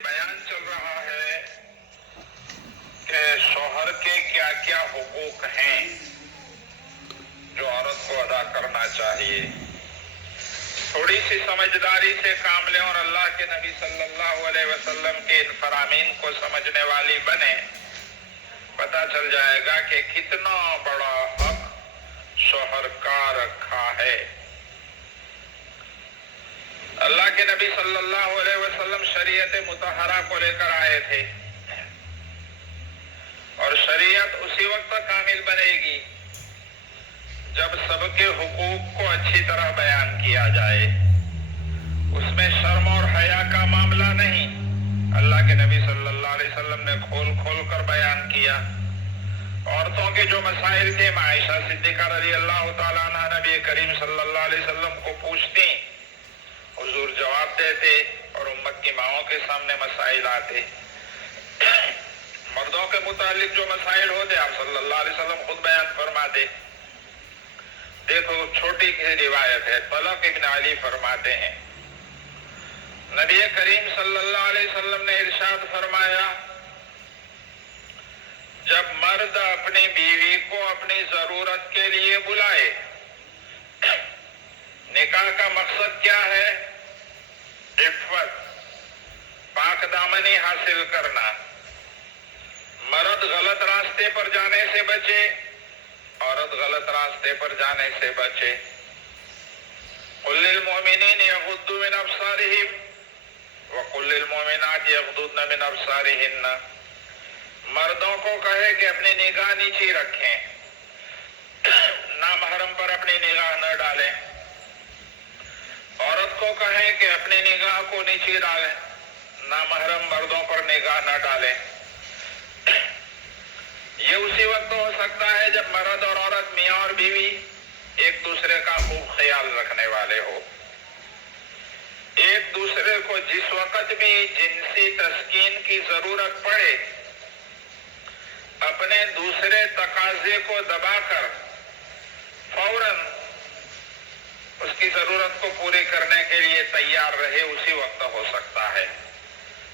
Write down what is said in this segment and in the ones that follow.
بیان چل رہا ہے کہ شوہر کے کیا کیا حقوق ہیں جو عورت کو ادا کرنا چاہیے. تھوڑی سی سمجھداری سے کام لیں اور اللہ کے نبی صلی اللہ علیہ وسلم کے ان فرامین کو سمجھنے والی بنے. پتہ چل جائے گا کہ کتنا بڑا حق شوہر کا رکھا ہے. اللہ کے نبی صلی اللہ علیہ وسلم شریعت مطہرہ کو لے کر آئے تھے اور شریعت اسی وقت کامل بنے گی جب سب کے حقوق کو اچھی طرح بیان کیا جائے. اس میں شرم اور حیا کا معاملہ نہیں. اللہ کے نبی صلی اللہ علیہ وسلم نے کھول کھول کر بیان کیا. عورتوں کے جو مسائل تھے عائشہ صدیقہ رضی اللہ تعالیٰ عنہ نبی کریم صلی اللہ علیہ وسلم کو پوچھتی، حضور جواب دیتے اور امت کی ماؤں کے سامنے مسائل آتے. مردوں کے متعلق جو مسائل ہوتے آپ صلی اللہ علیہ وسلم خود بیان فرماتے. دیکھو چھوٹی سی روایت ہے. طلق ابن علی فرماتے ہیں نبی کریم صلی اللہ علیہ وسلم نے ارشاد فرمایا، جب مرد اپنی بیوی کو اپنی ضرورت کے لیے بلائے. نکاح کا مقصد کیا ہے؟ عفت، پاک دامنی حاصل کرنا. مرد غلط راستے پر جانے سے بچے، عورت غلط راستے پر جانے سے بچے. قل للمؤمنین یغضوا من ابصارہم وقل للمؤمنات یغضضن من ابصارہن. مردوں کو کہے کہ اپنی نگاہ نیچی رکھیں، نامحرم پر اپنی نگاہ نہ ڈالیں. عورت کو کہیں کہ اپنی نگاہ کو نیچی ڈالیں، نامحرم مردوں پر نگاہ نہ ڈالیں. یہ اسی وقت ہو سکتا ہے جب مرد اور عورت، میاں اور بیوی، ایک دوسرے کا خوب خیال رکھنے والے ہو. ایک دوسرے کو جس وقت بھی جنسی تسکین کی ضرورت پڑے اپنے دوسرے تقاضے کو دبا کر فوراً اس کی ضرورت کو پوری کرنے کے لیے تیار رہے، اسی وقت ہو سکتا ہے.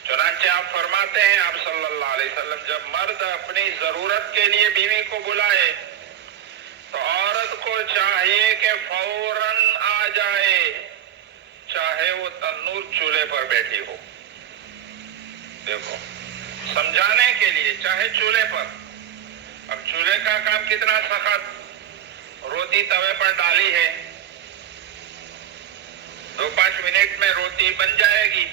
چنانچہ آپ فرماتے ہیں آپ صلی اللہ علیہ وسلم، جب مرد اپنی ضرورت کے لیے بیوی کو بلائے تو عورت کو چاہیے کہ فوراً آ جائے، چاہے وہ تنور چولہے پر بیٹھی ہو. دیکھو سمجھانے کے لیے، چاہے چولہے پر. اب چولہے کا کام کتنا سخت. روٹی توے پر ڈالی ہے، 2-5 منٹ میں روٹی بن جائے گی.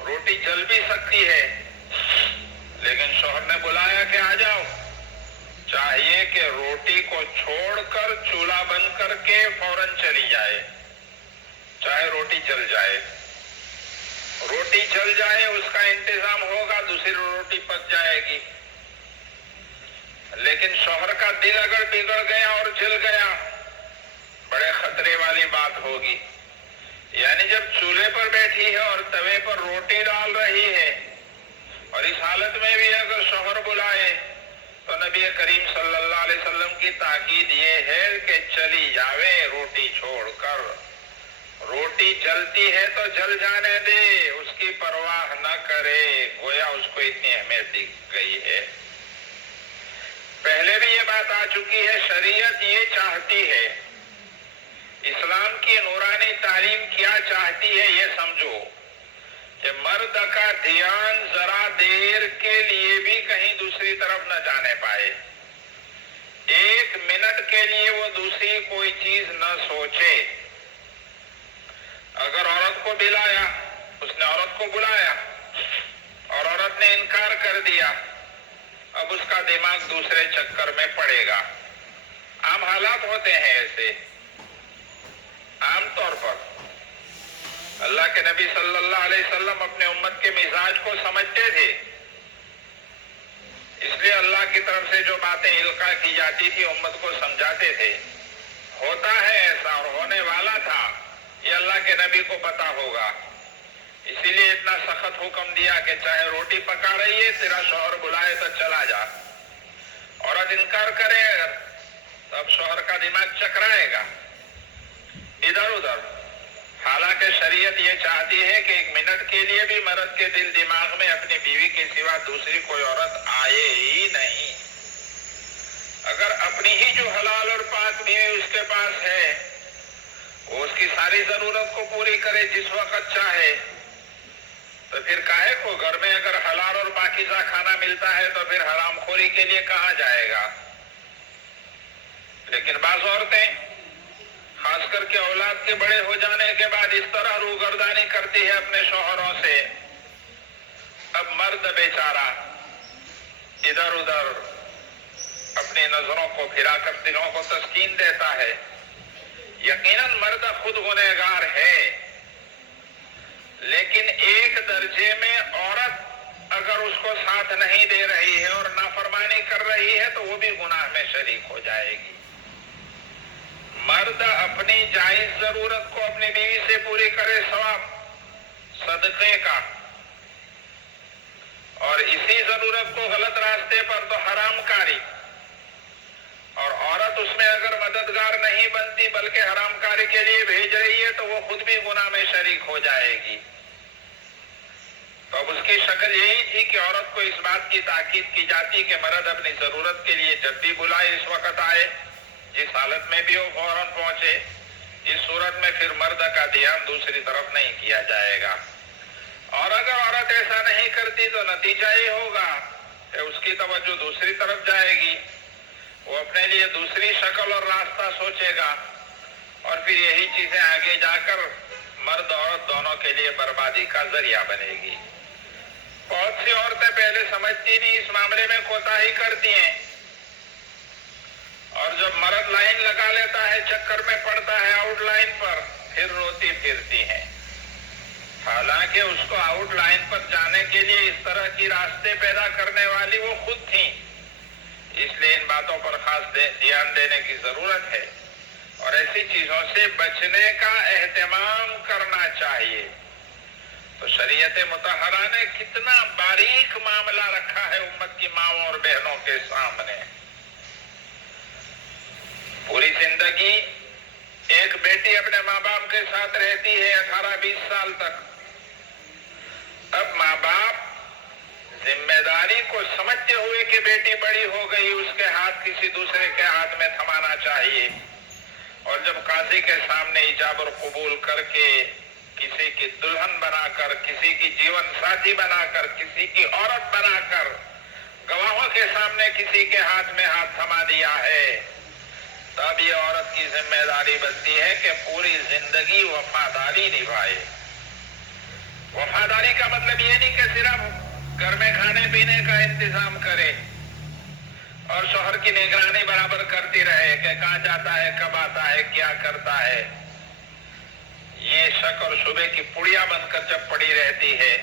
روٹی جل بھی سکتی ہے، لیکن شوہر نے بلایا کہ آ جاؤ. چاہیے کہ روٹی کو چھوڑ کر چولہا بند کر کے فوراً چلی جائے، چاہے روٹی جل جائے. روٹی جل جائے اس کا انتظام ہوگا، دوسری روٹی پک جائے گی. لیکن شوہر کا دل اگر بگڑ گیا اور جل گیا، بڑے خطرے والی بات ہوگی. یعنی جب چولہے پر بیٹھی ہے اور توے پر روٹی ڈال رہی ہے اور اس حالت میں بھی اگر شوہر بلائے تو نبی کریم صلی اللہ علیہ وسلم کی تاکید یہ ہے کہ چلی جاوے روٹی چھوڑ کر. روٹی جلتی ہے تو جل جانے دے، اس کی پرواہ نہ کرے، گویا اس کو اتنی اہمیت دی گئی ہے. پہلے بھی یہ بات آ چکی ہے. شریعت یہ چاہتی ہے، اسلام کی نورانی تعلیم کیا چاہتی ہے یہ سمجھو، کہ مرد کا دھیان ذرا دیر کے لیے بھی کہیں دوسری طرف نہ جانے پائے. 1 منٹ کے لیے وہ دوسری کوئی چیز نہ سوچے. اگر عورت کو بلایا، اس نے عورت کو بلایا اور عورت نے انکار کر دیا، اب اس کا دماغ دوسرے چکر میں پڑے گا. عام حالات ہوتے ہیں ایسے. عام طور پر اللہ کے نبی صلی اللہ علیہ وسلم اپنے امت کے مزاج کو سمجھتے تھے، اس لیے اللہ کی طرف سے جو باتیں القاء کی جاتی تھی امت کو سمجھاتے تھے. ہوتا ہے ایسا اور ہونے والا تھا، یہ اللہ کے نبی کو پتا ہوگا. اسی لیے اتنا سخت حکم دیا کہ چاہے روٹی پکا رہی ہے، تیرا شوہر بلائے تو چلا جا. عورت انکار کرے تو اب شوہر کا دماغ چکرائے گا ادھر ادھر. حالانکہ شریعت یہ چاہتی ہے کہ 1 منٹ کے لیے بھی مرد کے دل دماغ میں اپنی بیوی کے سوا دوسری کوئی عورت آئے ہی نہیں. اگر اپنی ہی جو حلال اور پاک بیوی اس کے پاس ہے وہ اس کی ساری ضرورت کو پوری کرے جس وقت چاہے، تو پھر کاہے کو گھر میں اگر حلال اور پاکیزہ کھانا ملتا ہے تو پھر حرام خوری کے لیے کہاں جائے گا؟ لیکن بعض عورتیں خاص کر کے اولاد کے بڑے ہو جانے کے بعد اس طرح روگردانی کرتی ہے اپنے شوہروں سے. اب مرد بیچارہ ادھر ادھر اپنی نظروں کو پھرا کر دلوں کو تسکین دیتا ہے. یقیناً مرد خود گنہگار ہے، لیکن ایک درجے میں عورت اگر اس کو ساتھ نہیں دے رہی ہے اور نافرمانی کر رہی ہے تو وہ بھی گناہ میں شریک ہو جائے گی. مرد اپنی جائز ضرورت کو اپنی بیوی سے پوری کرے ثواب صدقے کا، اور اسی ضرورت کو غلط راستے پر تو حرام کاری، اور عورت اس میں اگر مددگار نہیں بنتی بلکہ حرام کاری کے لیے بھیج رہی ہے تو وہ خود بھی گناہ میں شریک ہو جائے گی. تو اب اس کی شکل یہی تھی کہ عورت کو اس بات کی تاکید کی جاتی کہ مرد اپنی ضرورت کے لیے جب بھی بلائے اس وقت آئے، جس حالت میں بھی وہ فوراً پہنچے. اس صورت میں پھر مرد کا دھیان دوسری طرف نہیں کیا جائے گا. اور اگر عورت ایسا نہیں کرتی تو نتیجہ یہ ہوگا کہ اس کی توجہ دوسری طرف جائے گی، وہ اپنے لیے دوسری شکل اور راستہ سوچے گا، اور پھر یہی چیزیں آگے جا کر مرد عورت دونوں کے لیے بربادی کا ذریعہ بنے گی. بہت سی عورتیں پہلے سمجھتی نہیں، اس معاملے میں کوتاہی کرتی ہیں، اور جب مرد لائن لگا لیتا ہے چکر میں پڑتا ہے آؤٹ لائن پر، پھر روتی پھرتی ہیں. حالانکہ اس کو آؤٹ لائن پر جانے کے لیے اس طرح کی راستے پیدا کرنے والی وہ خود تھیں. اس لیے ان باتوں پر خاص دھیان دینے کی ضرورت ہے، اور ایسی چیزوں سے بچنے کا اہتمام کرنا چاہیے. تو شریعت مطہرہ نے کتنا باریک معاملہ رکھا ہے امت کی ماؤں اور بہنوں کے سامنے. پوری زندگی ایک بیٹی اپنے ماں باپ کے ساتھ رہتی ہے 18-20 سال تک. اب ماں باپ ذمہ داری کو سمجھتے ہوئے کہ بیٹی بڑی ہو گئی، اس کے ہاتھ کسی دوسرے کے ہاتھ میں تھمانا چاہیے، اور جب قاضی کے سامنے ایجاب اور قبول کر کے کسی کی دلہن بنا کر، کسی کی جیون ساتھی بنا کر، کسی کی عورت بنا کر گواہوں کے سامنے کسی کے ہاتھ میں ہاتھ تھما دیا ہے، تب یہ عورت کی ذمہ داری بنتی ہے کہ پوری زندگی وفاداری نبھائے. وفاداری کا مطلب یہ نہیں کہ صرف گھر میں کھانے پینے کا انتظام کرے اور شوہر کی نگرانی برابر کرتی رہے کہ کہاں جاتا ہے، کب آتا ہے، کیا کرتا ہے. یہ شک اور شبے کی پڑیا بن کر جب پڑی رہتی ہے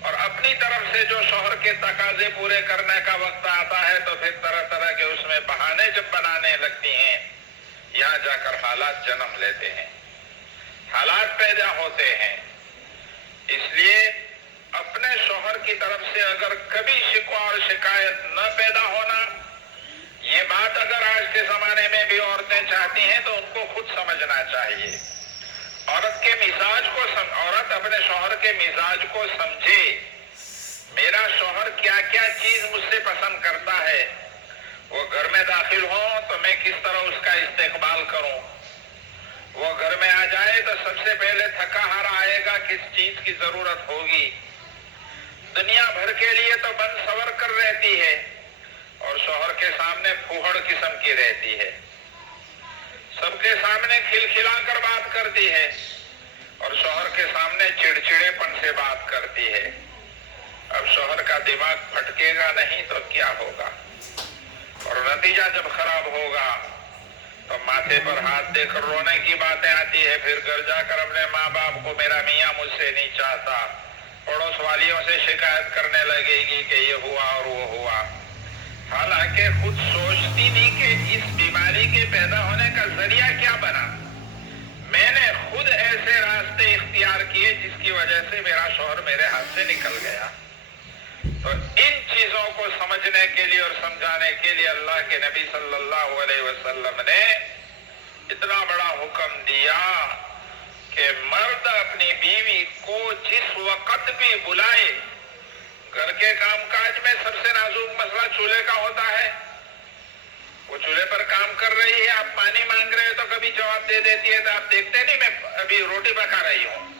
اور اپنی طرف سے جو شوہر کے تقاضے پورے کرنے کا وقت آتا ہے تو پھر طرح طرح کے اس میں بہانے جب بنانے لگتی ہیں، یہاں جا کر حالات جنم لیتے ہیں، حالات پیدا ہوتے ہیں. اس لیے اپنے شوہر کی طرف سے اگر کبھی شکوہ اور شکایت نہ پیدا ہونا، یہ بات اگر آج کے زمانے میں بھی عورتیں چاہتی ہیں تو ان کو خود سمجھنا چاہیے. عورت اپنے شوہر کے مزاج کو سمجھے. میرا شوہر کیا کیا چیز مجھ سے پسند کرتا ہے، وہ گھر میں داخل ہو تو میں کس طرح اس کا استقبال کروں. وہ گھر میں آ جائے تو سب سے پہلے تھکا ہارا آئے گا، کس چیز کی ضرورت ہوگی. دنیا بھر کے لیے تو بند سور کر رہتی ہے اور شوہر کے سامنے پھوہڑ قسم کی رہتی ہے، سب کے سامنے کھلکھلا کر بات کرتی ہے اور شوہر کے سامنے چڑچڑے پن سے بات کرتی ہے. اب شوہر کا دماغ پھٹکے گا نہیں تو کیا ہوگا، اور نتیجہ جب خراب ہوگا تو ماتھے پر ہاتھ دے کر رونے کی باتیں آتی ہے. پھر گھر جا کر اپنے ماں باپ کو میرا میاں مجھ سے نہیں چاہتا، پڑوس والیوں سے شکایت کرنے لگے گی کہ یہ ہوا اور وہ ہوا. حالانکہ خود سوچتی نہیں کہ اس بیماری کے پیدا ہونے کا ذریعہ کیا بنا. میں نے خود ایسے راستے اختیار کیے جس کی وجہ سے میرا شوہر میرے ہاتھ سے نکل گیا. تو ان چیزوں کو سمجھنے کے لیے اور سمجھانے کے لیے اللہ کے نبی صلی اللہ علیہ وسلم نے اتنا بڑا حکم دیا کہ مرد اپنی بیوی کو جس وقت بھی بلائے، گھر کے کام کاج میں سب سے نازک مسئلہ چولہے کا ہوتا ہے. وہ چولہے پر کام کر رہی ہے، آپ پانی مانگ رہے تو کبھی جواب دے دیتی ہے تو آپ دیکھتے نہیں میں ابھی روٹی پکا رہی ہوں،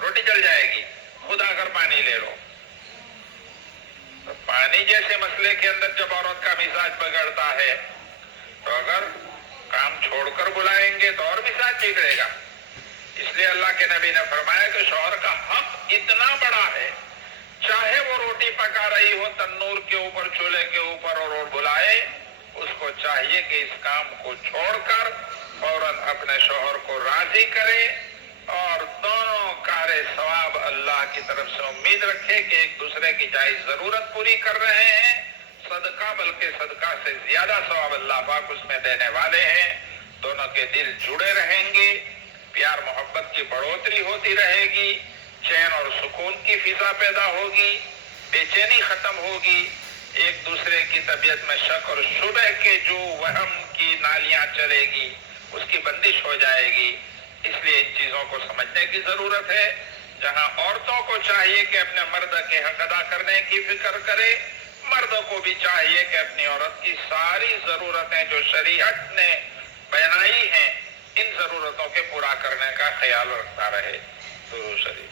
روٹی جل جائے گی، خود آ کر پانی لے لو. تو پانی جیسے مسئلے کے اندر جب عورت کا مزاج بگڑتا ہے تو اگر کام چھوڑ کر بلائیں گے تو اور مزاج بگڑے گا. اس لیے اللہ کے نبی نے فرمایا کہ شوہر کا حق اتنا بڑا ہے، چاہے وہ روٹی پکا رہی ہو تنور کے اوپر، چولہے کے اوپر، اور وہ بلائے، اس کو چاہیے کہ اس کام کو چھوڑ کر فوراً اپنے شوہر کو راضی کرے اور دونوں کار ثواب اللہ کی طرف سے امید رکھے کہ ایک دوسرے کی جائز ضرورت پوری کر رہے ہیں. صدقہ بلکہ صدقہ سے زیادہ ثواب اللہ پاک اس میں دینے والے ہیں. دونوں کے دل جڑے رہیں گے، پیار محبت کی بڑھوتری ہوتی رہے گی، چین اور سکون کی فضا پیدا ہوگی، بے چینی ختم ہوگی، ایک دوسرے کی طبیعت میں شک اور شبہ کے جو وہم کی نالیاں چلے گی اس کی بندش ہو جائے گی. اس لیے ان چیزوں کو سمجھنے کی ضرورت ہے. جہاں عورتوں کو چاہیے کہ اپنے مرد کے حق ادا کرنے کی فکر کرے، مردوں کو بھی چاہیے کہ اپنی عورت کی ساری ضرورتیں جو شریعت نے بنائی ہیں ان ضرورتوں کے پورا کرنے کا خیال رکھتا رہے. درود شریف.